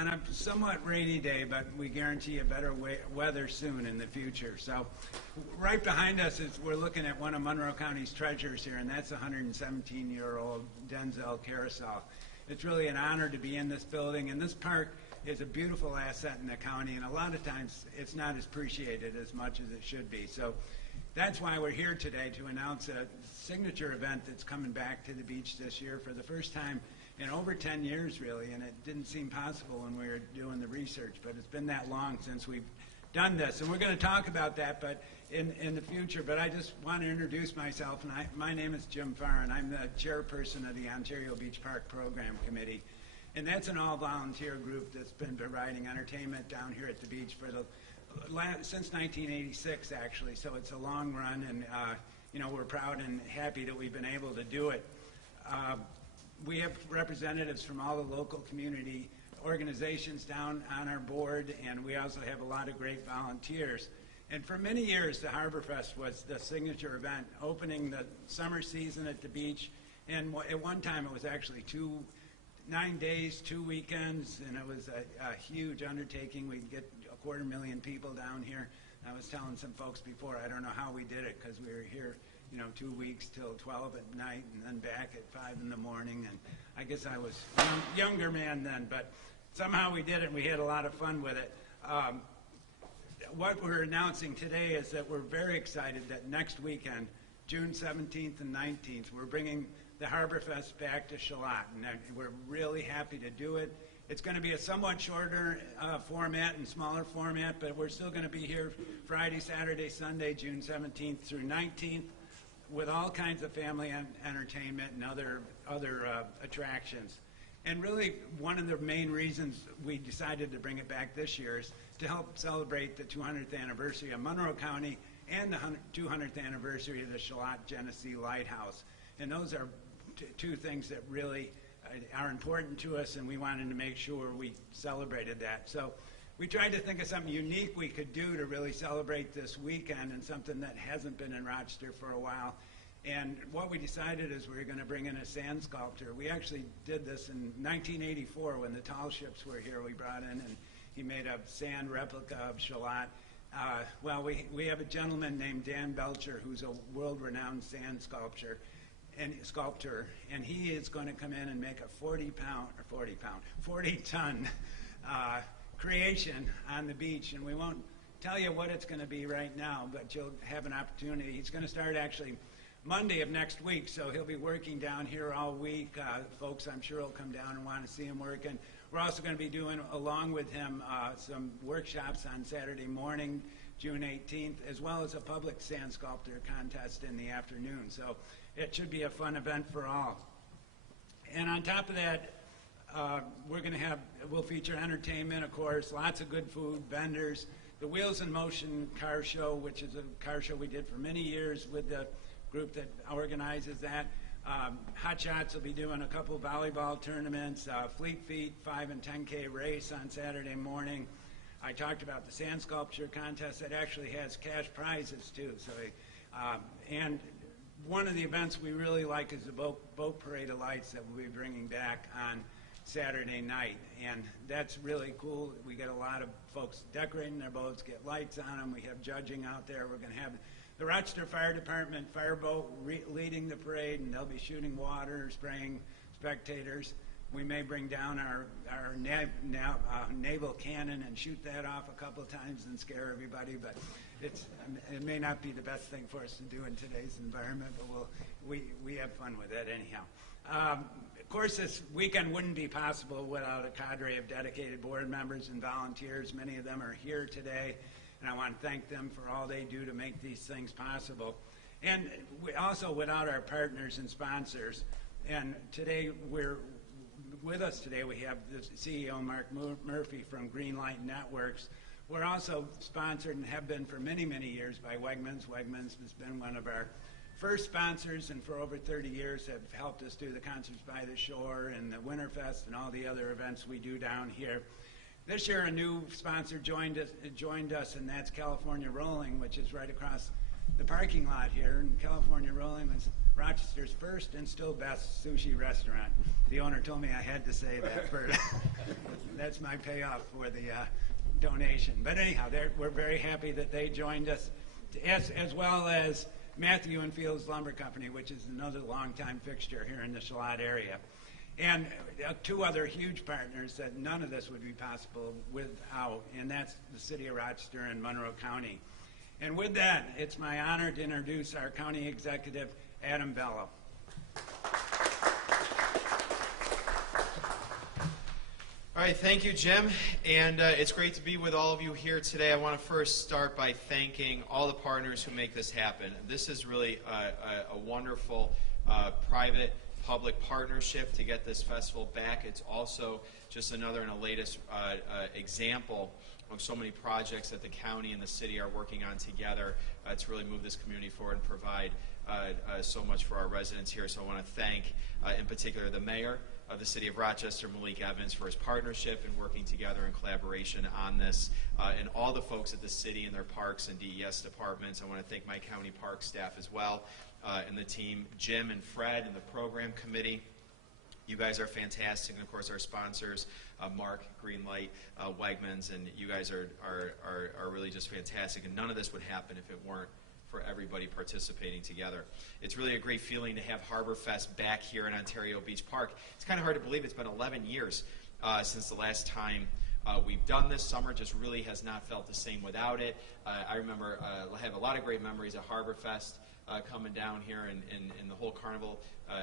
on a somewhat rainy day, but we guarantee you better weather soon in the future. So right behind us is we're looking at one of Monroe County's treasures here, and that's 117-year-old Denzel Carousel. It's really an honor to be in this building, and this park is a beautiful asset in the county, and a lot of times it's not as appreciated as much as it should be. So that's why we're here today to announce a signature event that's coming back to the beach this year for the first time in over 10 years, really, and it didn't seem possible when we were doing the research, but it's been that long since we've done this. And we're going to talk about that but in the future, but I just want to introduce myself, and my name is Jim Farr, and I'm the chairperson of the Ontario Beach Park Program Committee. And that's an all-volunteer group that's been providing entertainment down here at the beach for since 1986, actually, so it's a long run, and we're proud and happy that we've been able to do it. We have representatives from all the local community organizations down on our board, and we also have a lot of great volunteers. And for many years, the Harborfest was the signature event, opening the summer season at the beach. And at one time, it was actually 9 days, 2 weekends, and it was a huge undertaking. We'd get 250,000 people down here. I was telling some folks before, I don't know how we did it, because we were here 2 weeks till 12 at night and then back at 5 in the morning. And I guess I was a younger man then, but somehow we did it and we had a lot of fun with it. What we're announcing today is that we're very excited that next weekend, June 17th and 19th, we're bringing the Harborfest back to Charlotte, and we're really happy to do it. It's going to be a somewhat shorter format and smaller format, but we're still going to be here Friday, Saturday, Sunday, June 17th through 19th, with all kinds of family entertainment and other attractions. And really, one of the main reasons we decided to bring it back this year is to help celebrate the 200th anniversary of Monroe County and the 200th anniversary of the Charlotte Genesee Lighthouse. And those are two things that really are important to us, and we wanted to make sure we celebrated that. So we tried to think of something unique we could do to really celebrate this weekend, and something that hasn't been in Rochester for a while. And what we decided is we were going to bring in a sand sculptor. We actually did this in 1984 when the tall ships were here. We brought in, and he made a sand replica of Charlotte. We have a gentleman named Dan Belcher who's a world-renowned sand sculptor, and he is going to come in and make a 40-ton creation on the beach. And we won't tell you what it's going to be right now, but you'll have an opportunity. He's going to start actually Monday of next week, so he'll be working down here all week. Folks, I'm sure, will come down and want to see him work. And we're also going to be doing, along with him, some workshops on Saturday morning, June 18th, as well as a public sand sculptor contest in the afternoon. So it should be a fun event for all. And on top of that, we'll feature entertainment, of course, lots of good food, vendors, the Wheels in Motion car show, which is a car show we did for many years with the group that organizes that. Hot Shots will be doing a couple of volleyball tournaments, Fleet Feet 5 and 10K race on Saturday morning. I talked about the sand sculpture contest that actually has cash prizes too. So, and one of the events we really like is the boat parade of lights that we'll be bringing back on Saturday night, and that's really cool. We get a lot of folks decorating their boats, get lights on them. We have judging out there. We're going to have the Rochester Fire Department fireboat leading the parade, and they'll be shooting water, spraying spectators. We may bring down our naval cannon and shoot that off a couple of times and scare everybody, but it may not be the best thing for us to do in today's environment, but we have fun with it anyhow. Of course, this weekend wouldn't be possible without a cadre of dedicated board members and volunteers. Many of them are here today, and I want to thank them for all they do to make these things possible. And also without our partners and sponsors. And today, with us today, we have the CEO, Mark Murphy from Greenlight Networks. We're also sponsored and have been for many, many years by Wegmans. Wegmans has been one of our first sponsors, and for over 30 years have helped us do the Concerts by the Shore and the Winterfest and all the other events we do down here. This year, a new sponsor joined us, and that's California Rolling, which is right across the parking lot here. And California Rolling was Rochester's first and still best sushi restaurant. The owner told me I had to say that. That's my payoff for the donation. But anyhow, we're very happy that they joined us, as well as Matthew and Fields Lumber Company, which is another longtime fixture here in the Charlotte area. And two other huge partners that none of this would be possible without, and that's the City of Rochester and Monroe County. And with that, it's my honor to introduce our County Executive, Adam Bellow. All right, thank you, Jim, and it's great to be with all of you here today. I want to first start by thanking all the partners who make this happen. This is really a wonderful private-public partnership to get this festival back. It's also just another and a latest example of so many projects that the county and the city are working on together to really move this community forward and provide so much for our residents here. So I want to thank, in particular, the mayor of the City of Rochester, Malik Evans, for his partnership and working together in collaboration on this, and all the folks at the city and their parks and DES departments. I want to thank my county park staff as well, and the team, Jim and Fred and the program committee. You guys are fantastic, and of course our sponsors, Mark, Greenlight, Wegmans, and you guys are really just fantastic, and none of this would happen if it weren't for everybody participating together. It's really a great feeling to have Harborfest back here in Ontario Beach Park. It's kind of hard to believe it's been 11 years since the last time we've done this. Summer just really has not felt the same without it. I remember, I have a lot of great memories of Harborfest coming down here and the whole carnival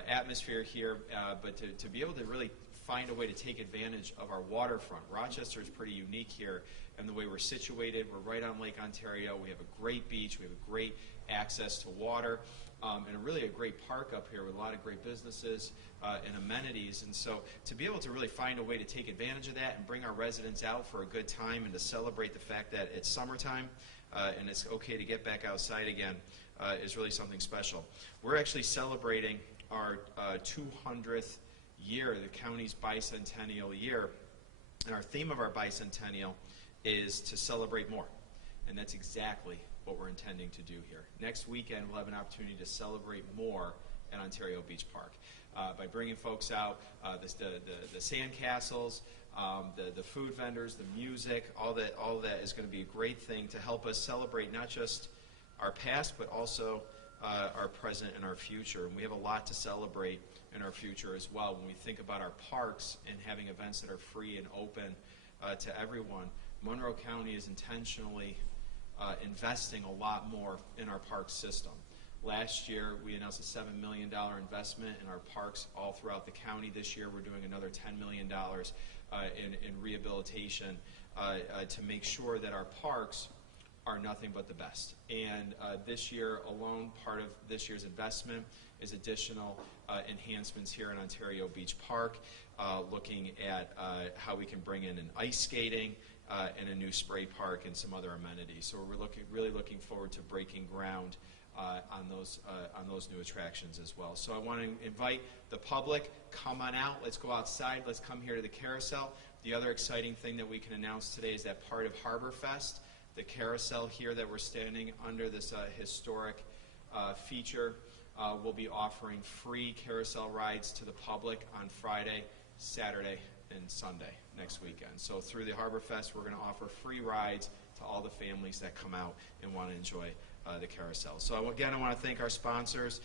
atmosphere here, but to be able to really find a way to take advantage of our waterfront. Rochester is pretty unique here in the way we're situated. We're right on Lake Ontario. We have a great beach. We have a great access to water, and really a great park up here with a lot of great businesses and amenities. And so to be able to really find a way to take advantage of that and bring our residents out for a good time and to celebrate the fact that it's summertime and it's okay to get back outside again is really something special. We're actually celebrating our 200th year, the county's bicentennial year, and our theme of our bicentennial is to celebrate more, and that's exactly what we're intending to do here. Next weekend we'll have an opportunity to celebrate more at Ontario Beach Park by bringing folks out, the sand castles, the food vendors, the music, all that is going to be a great thing to help us celebrate not just our past but also our present and our future. And we have a lot to celebrate in our future as well. When we think about our parks and having events that are free and open to everyone, Monroe County is intentionally investing a lot more in our park system. Last year, we announced a $7 million investment in our parks all throughout the county. This year, we're doing another $10 million in rehabilitation to make sure that our parks are nothing but the best. And this year alone, part of this year's investment is additional enhancements here in Ontario Beach Park, looking at how we can bring in an ice skating and a new spray park and some other amenities. So we're really looking forward to breaking ground on those new attractions as well. So I want to invite the public, come on out, let's go outside, let's come here to the carousel. The other exciting thing that we can announce today is that part of Harborfest, the carousel here that we're standing under, this historic feature, will be offering free carousel rides to the public on Friday, Saturday, and Sunday next weekend. So through the Harborfest, we're going to offer free rides to all the families that come out and want to enjoy the carousel. So again, I want to thank our sponsors,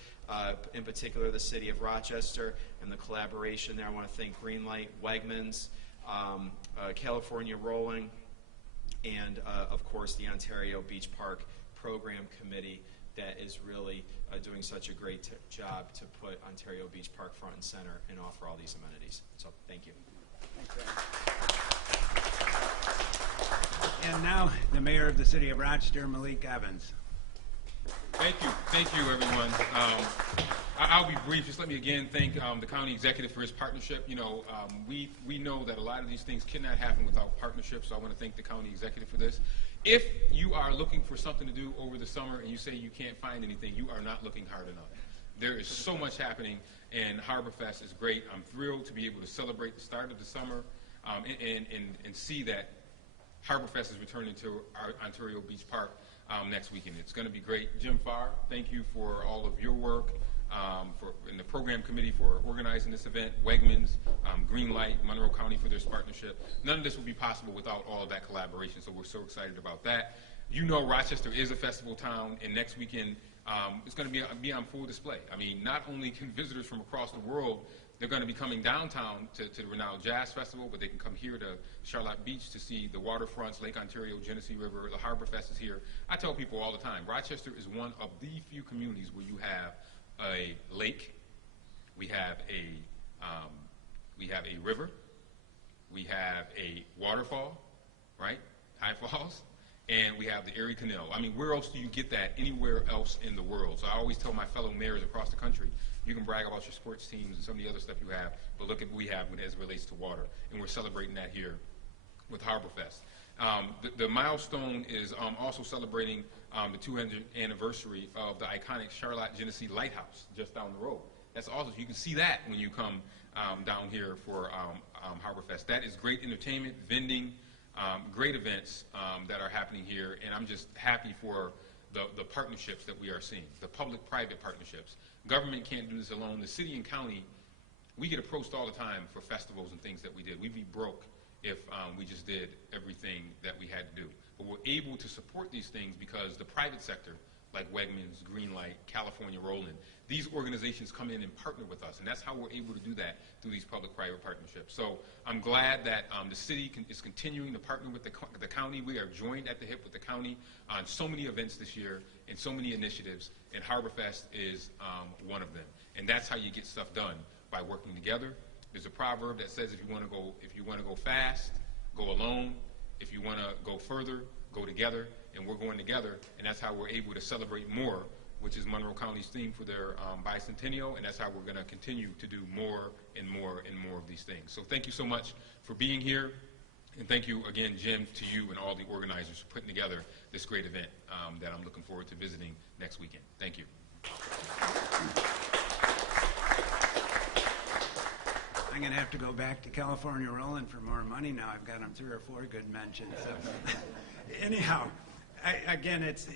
in particular the City of Rochester and the collaboration there. I want to thank Greenlight, Wegmans, California Rolling, and of course the Ontario Beach Park Program Committee that is really doing such a great job to put Ontario Beach Park front and center and offer all these amenities. So thank you. And now the Mayor of the City of Rochester, Malik Evans. Thank you, everyone. I'll be brief. Just let me again thank the county executive for his partnership. You know, we know that a lot of these things cannot happen without partnership, so I want to thank the county executive for this. If you are looking for something to do over the summer and you say you can't find anything, you are not looking hard enough. There is so much happening, and Harborfest is great. I'm thrilled to be able to celebrate the start of the summer and see that Harborfest is returning to our Ontario Beach Park next weekend. It's going to be great. Jim Farr, thank you for all of your work in the program committee for organizing this event, Wegmans, Greenlight, Monroe County for this partnership. None of this would be possible without all of that collaboration, so we're so excited about that. You know Rochester is a festival town, and next weekend it's going to be on full display. I mean, not only can visitors from across the world, they're going to be coming downtown to the renowned Jazz Festival, but they can come here to Charlotte Beach to see the waterfronts, Lake Ontario, Genesee River, the Harborfest is here. I tell people all the time, Rochester is one of the few communities where you have a lake, we have a river, we have a waterfall, right, High Falls, and we have the Erie Canal. I mean, where else do you get that anywhere else in the world? So I always tell my fellow mayors across the country, you can brag about your sports teams and some of the other stuff you have, but look at what we have as it relates to water, and we're celebrating that here with Harborfest. The milestone is also celebrating the 200th anniversary of the iconic Charlotte Genesee Lighthouse just down the road. That's awesome. You can see that when you come down here for Harborfest. That is great entertainment, vending, great events that are happening here, and I'm just happy for the partnerships that we are seeing, the public-private partnerships. Government can't do this alone. The city and county, we get approached all the time for festivals and things that we did. We'd be broke if we just did everything that we had to do. But we're able to support these things because the private sector, like Wegmans, Greenlight, California Rolling, these organizations come in and partner with us, and that's how we're able to do that through these public-private partnerships. So I'm glad that the city is continuing to partner with the county. We are joined at the hip with the county on so many events this year and so many initiatives, and Harborfest is one of them. And that's how you get stuff done, by working together. There's a proverb that says if you want to go fast, go alone. If you want to go further, go together. And we're going together, and that's how we're able to celebrate more, which is Monroe County's theme for their bicentennial, and that's how we're going to continue to do more and more and more of these things. So thank you so much for being here, and thank you again, Jim, to you and all the organizers for putting together this great event that I'm looking forward to visiting next weekend. Thank you. I'm going to have to go back to California Rolling for more money now. I've got them 3 or 4 good mentions. So. Anyhow, again, it's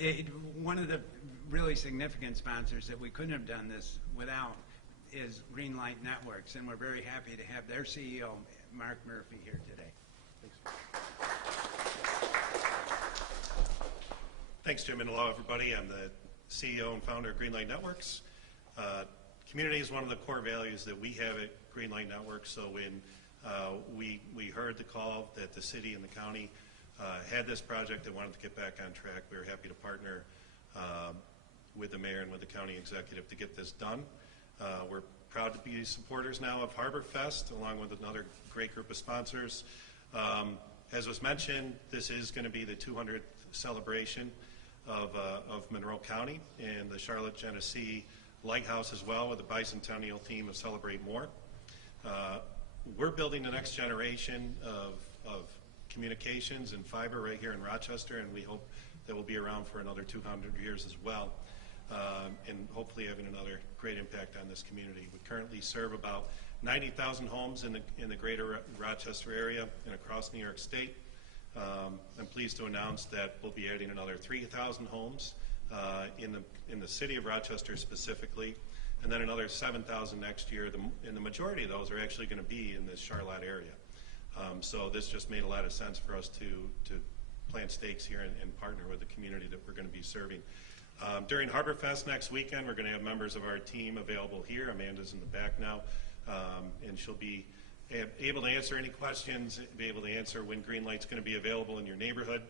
one of the really significant sponsors that we couldn't have done this without is Greenlight Networks, and we're very happy to have their CEO, Mark Murphy, here today. Thanks, Jim, and hello, everybody. I'm the CEO and founder of Greenlight Networks. Community is one of the core values that we have at Greenlight Networks, so when we heard the call that the city and the county had this project that wanted to get back on track, we were happy to partner with the mayor and with the county executive to get this done. We're proud to be supporters now of Harborfest, along with another great group of sponsors. As was mentioned, this is going to be the 200th celebration of Monroe County, and the Charlotte Genesee Lighthouse as well, with the bicentennial theme of Celebrate More. We're building the next generation of communications and fiber right here in Rochester, and we hope that we'll be around for another 200 years as well, and hopefully having another great impact on this community. We currently serve about 90,000 homes in the greater Rochester area and across New York State. I'm pleased to announce that we'll be adding another 3,000 homes in the city of Rochester specifically, and then another 7,000 next year, and the majority of those are actually going to be in this Charlotte area. So this just made a lot of sense for us to plant stakes here and partner with the community that we're going to be serving. During Harborfest next weekend, we're going to have members of our team available here. Amanda's in the back now, and she'll be able to answer any questions, be able to answer when Greenlight's going to be available in your neighborhood,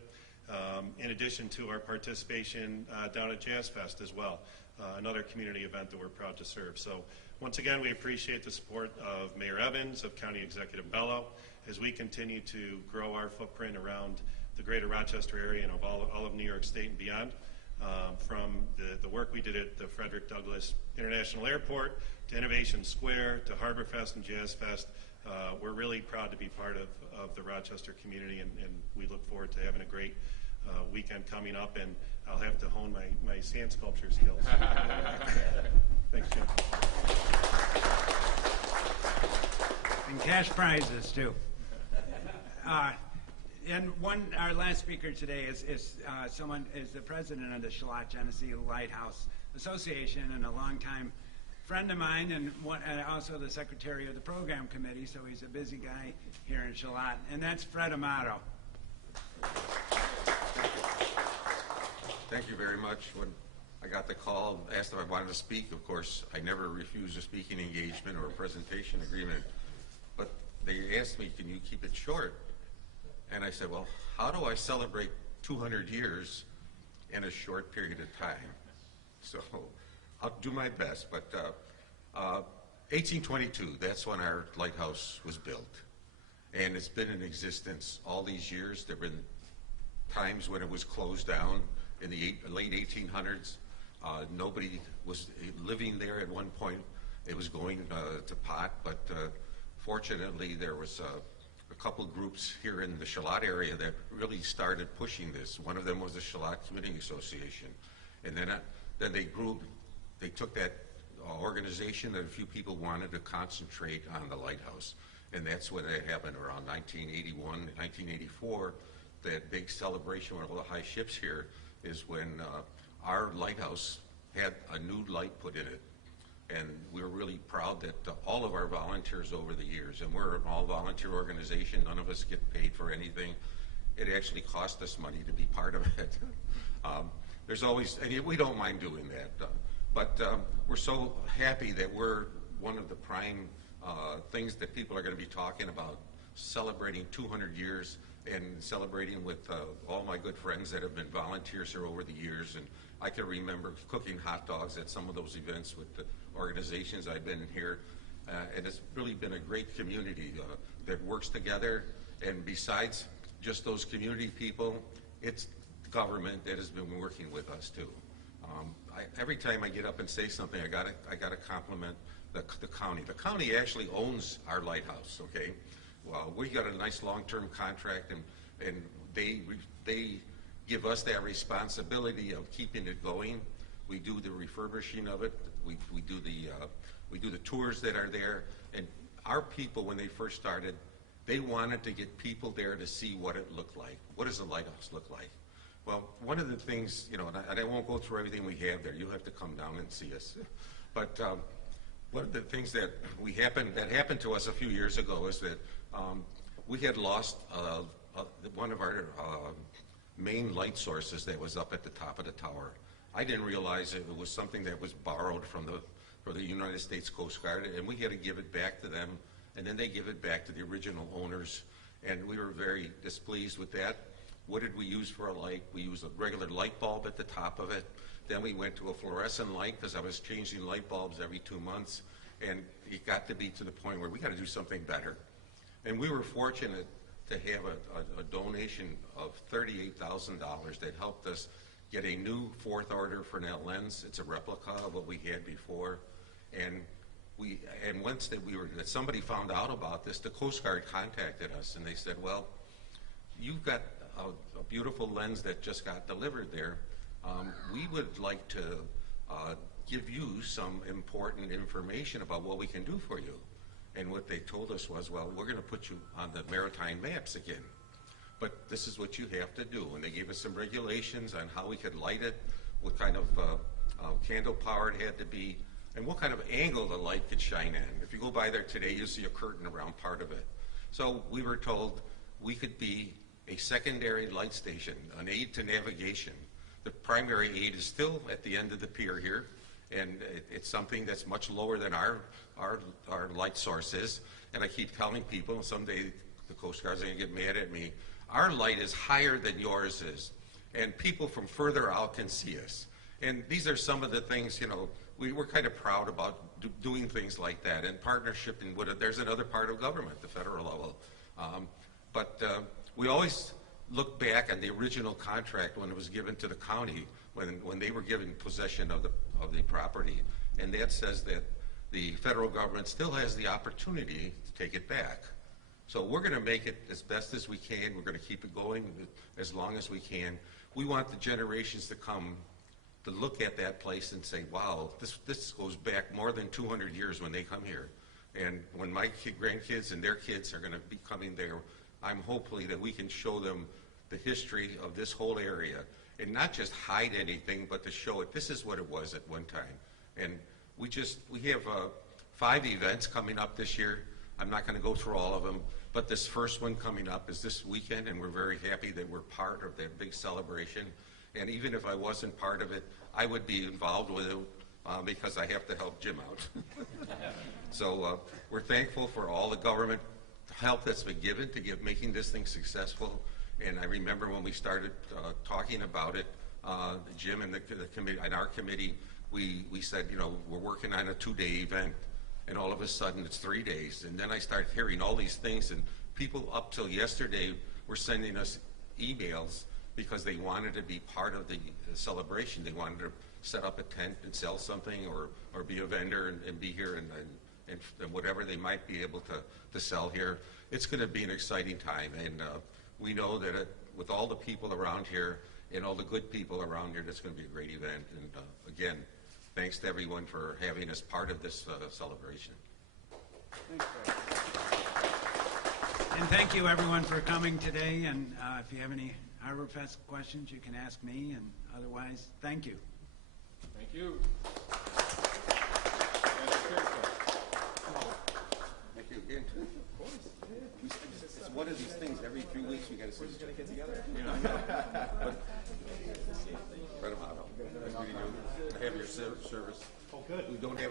in addition to our participation down at Jazz Fest as well, another community event that we're proud to serve. So once again, we appreciate the support of Mayor Evans, of County Executive Bellow, as we continue to grow our footprint around the greater Rochester area and of all of New York State and beyond. From the work we did at the Frederick Douglass International Airport to Innovation Square to Harborfest and Jazz Fest, we're really proud to be part of the Rochester community, and we look forward to having a great weekend coming up, and I'll have to hone my sand sculpture skills. Thanks, Jim. And cash prizes, too. And our last speaker today is the president of the Charlotte Genesee Lighthouse Association and a longtime friend of mine and also the secretary of the program committee, so he's a busy guy here in Charlotte, and that's Fred Amato. Thank you very much. When I got the call, asked if I wanted to speak, of course, I never refused a speaking engagement or a presentation agreement, but they asked me, can you keep it short? And I said, well, how do I celebrate 200 years in a short period of time? So I'll do my best, but 1822, that's when our lighthouse was built. And it's been in existence all these years. There have been times when it was closed down in the late 1800s. Nobody was living there at one point. It was going to pot, but fortunately there was a couple groups here in the Charlotte area that really started pushing this. One of them was the Charlotte Community Association. And then they grew, they took that organization that a few people wanted to concentrate on the lighthouse. And that's when it happened around 1981, 1984. That big celebration with all the high ships here is when our lighthouse had a new light put in it. And we're really proud that all of our volunteers over the years, and we're an all-volunteer organization, none of us get paid for anything. It actually cost us money to be part of it. There's always, and we don't mind doing that, but we're so happy that we're one of the prime things that people are going to be talking about, celebrating 200 years and celebrating with all my good friends that have been volunteers here over the years. And I can remember cooking hot dogs at some of those events with the organizations I've been in here. And it's really been a great community that works together. And besides just those community people, it's government that has been working with us too. Every time I get up and say something, I gotta compliment the county. The county actually owns our lighthouse, okay? Well, we got a nice long-term contract, and they give us that responsibility of keeping it going. We do the refurbishing of it. We do the tours that are there. And our people, when they first started, they wanted to get people there to see what it looked like. What does the lighthouse look like? Well, one of the things, you know, and I won't go through everything we have there. You'll have to come down and see us. But one of the things that happened to us a few years ago is that we had lost one of our main light sources that was up at the top of the tower. I didn't realize it was something that was borrowed from the United States Coast Guard, and we had to give it back to them, and then they give it back to the original owners, and we were very displeased with that. What did we use for a light? We used a regular light bulb at the top of it. Then we went to a fluorescent light because I was changing light bulbs every 2 months, and it got to be to the point where we got to do something better. And we were fortunate to have a donation of $38,000 that helped us get a new fourth order Fresnel lens. It's a replica of what we had before. And once that somebody found out about this, the Coast Guard contacted us and they said, well, you've got a beautiful lens that just got delivered there. We would like to give you some important information about what we can do for you. And what they told us was, well, we're going to put you on the maritime maps again. But this is what you have to do. And they gave us some regulations on how we could light it, what kind of candle power it had to be, and what kind of angle the light could shine in. If you go by there today, you'll see a curtain around part of it. So we were told we could be a secondary light station, an aid to navigation. The primary aid is still at the end of the pier here, and it's something that's much lower than our light source is. And I keep telling people, and someday the Coast Guard's going to get mad at me, our light is higher than yours is, and people from further out can see us. And these are some of the things, you know, we're kind of proud about doing things like that in partnership. And there's another part of government, the federal level. But we always look back on the original contract when it was given to the county, when they were given possession of the property. And that says that the federal government still has the opportunity to take it back. So we're going to make it as best as we can. We're going to keep it going as long as we can. We want the generations to come to look at that place and say, wow, this goes back more than 200 years when they come here. And when my grandkids and their kids are going to be coming there, I'm hopefully that we can show them the history of this whole area and not just hide anything, but to show it. This is what it was at one time. And we have 5 events coming up this year. I'm not going to go through all of them, but this first one coming up is this weekend, and we're very happy that we're part of that big celebration. And even if I wasn't part of it, I would be involved with it because I have to help Jim out. So we're thankful for all the government help that's been given to making this thing successful. And I remember when we started talking about it, Jim and the committee, and our committee, we said, you know, we're working on a 2-day event. And all of a sudden it's 3 days. And then I started hearing all these things, and people up till yesterday were sending us emails because they wanted to be part of the celebration. They wanted to set up a tent and sell something, or be a vendor and be here and whatever they might be able to sell here. It's going to be an exciting time, and we know that with all the people around here and all the good people around here, that's going to be a great event. And again, thanks to everyone for having us part of this celebration. Thanks, Greg. And thank you, everyone, for coming today. And if you have any Harborfest questions, you can ask me. And otherwise, thank you. Thank you. Thank you again. It's one of these things. Every few weeks we got to get together. You know, but spread them out. I have your service. Oh, good. We don't have